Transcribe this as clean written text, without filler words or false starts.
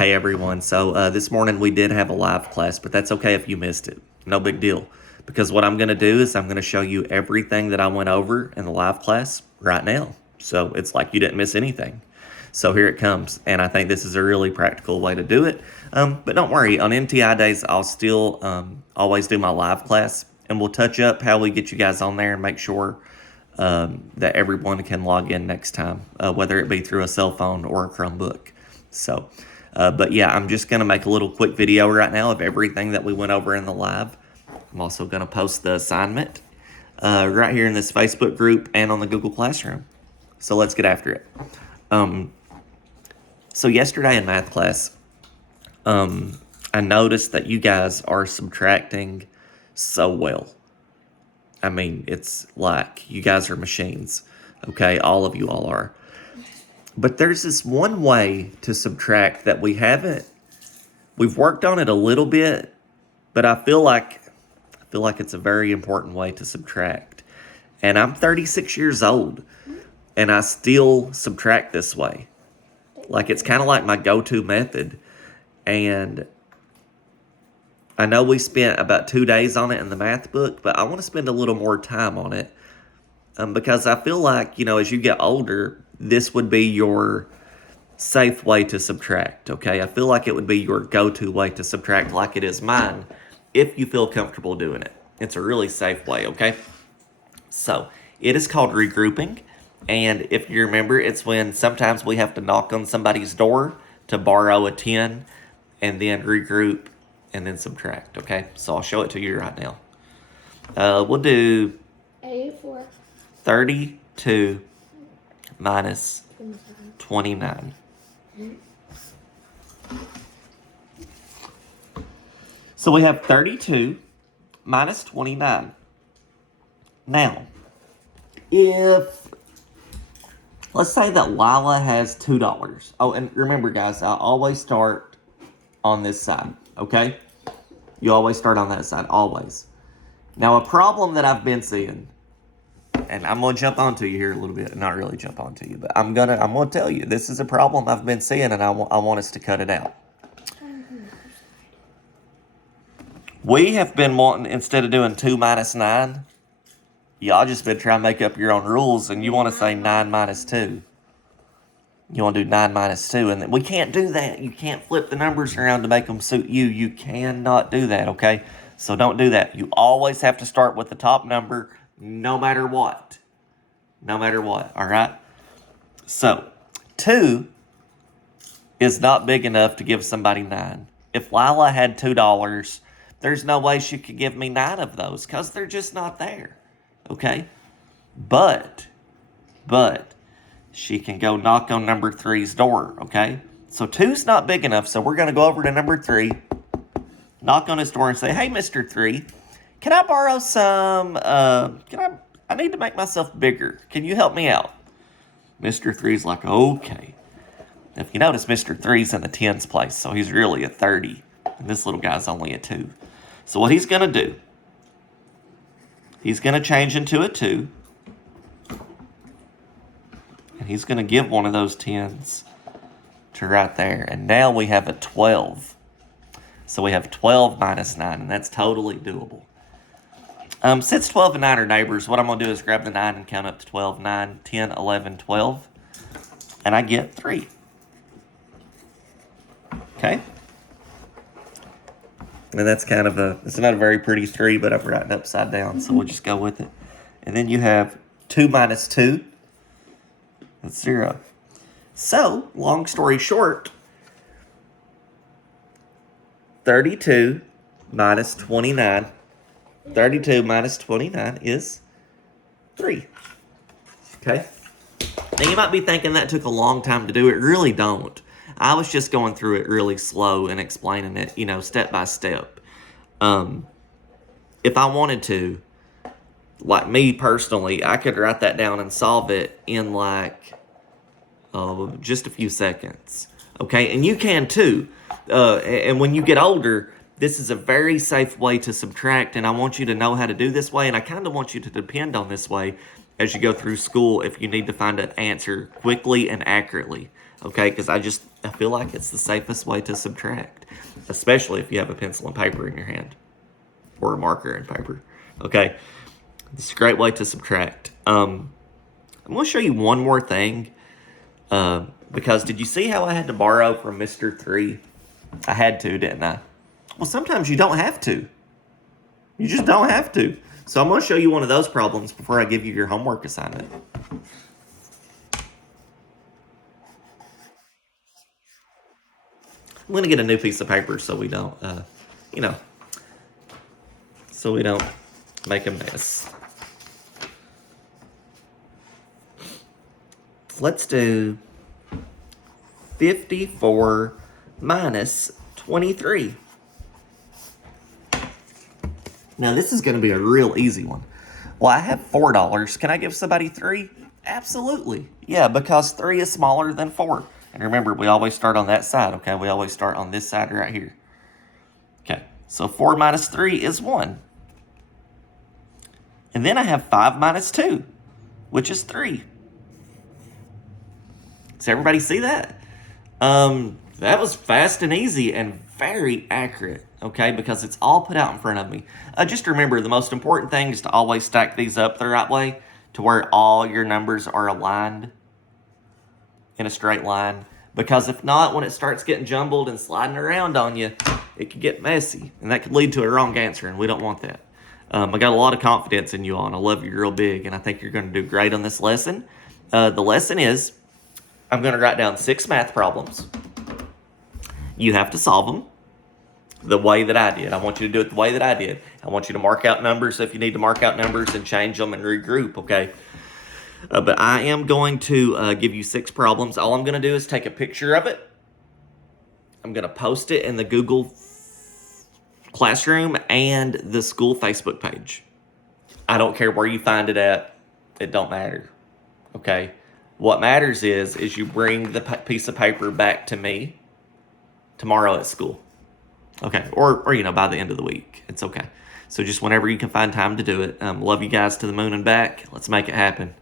Hey everyone, so this morning we did have a live class, but that's okay if you missed it. No big deal. Because what I'm going to do is I'm going to show you everything that I went over in the live class right now. So it's like you didn't miss anything. So here it comes, and I think this is a really practical way to do it. But don't worry, on NTI days I'll still always do my live class, and we'll touch up how we get you guys on there and make sure that everyone can log in next time, whether it be through a cell phone or a Chromebook. So, but yeah, I'm just going to make a little quick video right now of everything that we went over in the live. I'm also going to post the assignment right here in this Facebook group and on the Google Classroom. So let's get after it. So yesterday in math class, I noticed that you guys are subtracting so well. I mean, it's like you guys are machines, okay? All of you all are. But there's this one way to subtract that we've worked on it a little bit, but I feel like it's a very important way to subtract. And I'm 36 years old, and I still subtract this way. Like, it's kind of like my go-to method. And I know we spent about 2 days on it in the math book, but I want to spend a little more time on it because I feel like, as you get older, this would be your safe way to subtract, okay? I feel like it would be your go-to way to subtract like it is mine if you feel comfortable doing it. It's a really safe way, okay? So, it is called regrouping, and if you remember, it's when sometimes we have to knock on somebody's door to borrow a 10 and then regroup and then subtract, okay? So, I'll show it to you right now. We'll do 84. 32 minus 29. So we have 32 minus 29. Now, let's say that Lila has $2. Oh, and remember guys, I always start on this side, okay? You always start on that side, always. Now, a problem that I've been seeing, and I'm going to jump onto you here a little bit. Not really jump onto you, but I'm going to tell you, this is a problem I've been seeing, and I want us to cut it out. We have been wanting, instead of doing 2 minus 9, y'all just been trying to make up your own rules, and you want to say 9 minus 2. You want to do 9 minus 2, and we can't do that. You can't flip the numbers around to make them suit you. You cannot do that, okay? So don't do that. You always have to start with the top number, no matter what. No matter what, all right? So, 2 is not big enough to give somebody 9. If Lila had $2, there's no way she could give me 9 of those because they're just not there, okay? But, she can go knock on number 3's door, okay? So 2's not big enough, so we're going to go over to number 3, knock on his door and say, hey, Mr. 3, can I borrow some, I need to make myself bigger. Can you help me out? Mr. 3's like, okay. If you notice, Mr. 3's in the tens place, so he's really a 30. And this little guy's only a 2. So what he's going to do, he's going to change into a 2. And he's going to give one of those 10s to right there. And now we have a 12. So we have 12 minus 9, and that's totally doable. Since 12 and 9 are neighbors, what I'm going to do is grab the 9 and count up to 12. 9, 10, 11, 12. And I get 3. Okay? And that's kind of it's not a very pretty 3, but I've written upside down, so we'll just go with it. And then you have 2 minus 2. That's 0. So, long story short, 32 minus 29. 32 minus 29 is 3. Okay? Now, you might be thinking that took a long time to do. It really don't. I was just going through it really slow and explaining it, step by step. If I wanted to, like me personally, I could write that down and solve it in just a few seconds. Okay? And you can too. And when you get older, this is a very safe way to subtract, and I want you to know how to do this way, and I kind of want you to depend on this way as you go through school if you need to find an answer quickly and accurately. Okay, because I feel like it's the safest way to subtract, especially if you have a pencil and paper in your hand or a marker and paper. Okay, it's a great way to subtract. I'm going to show you one more thing because did you see how I had to borrow from Mr. 3? I had to, didn't I? Well, sometimes you don't have to. You just don't have to. So I'm going to show you one of those problems before I give you your homework assignment. I'm going to get a new piece of paper so we don't, so we don't make a mess. Let's do 54 minus 23. Now, this is going to be a real easy one. Well, I have $4. Can I give somebody 3? Absolutely. Yeah, because 3 is smaller than 4. And remember, we always start on that side, okay? We always start on this side right here. Okay, so 4 minus 3 is 1. And then I have 5 minus 2, which is 3. Does everybody see that? That was fast and easy and very accurate, okay, because it's all put out in front of me. Just remember, the most important thing is to always stack these up the right way to where all your numbers are aligned in a straight line, because if not, when it starts getting jumbled and sliding around on you, it could get messy, and that could lead to a wrong answer, and we don't want that. I got a lot of confidence in you all, and I love you real big, and I think you're going to do great on this lesson. The lesson is, I'm going to write down 6 math problems. You have to solve them the way that I did. I want you to do it the way that I did. I want you to mark out numbers if you need to mark out numbers and change them and regroup, okay? But I am going to give you 6 problems. All I'm going to do is take a picture of it. I'm going to post it in the Google Classroom and the school Facebook page. I don't care where you find it at. It don't matter, okay? What matters is you bring the piece of paper back to me tomorrow at school. Okay, or by the end of the week. It's okay. So just whenever you can find time to do it. Love you guys to the moon and back. Let's make it happen.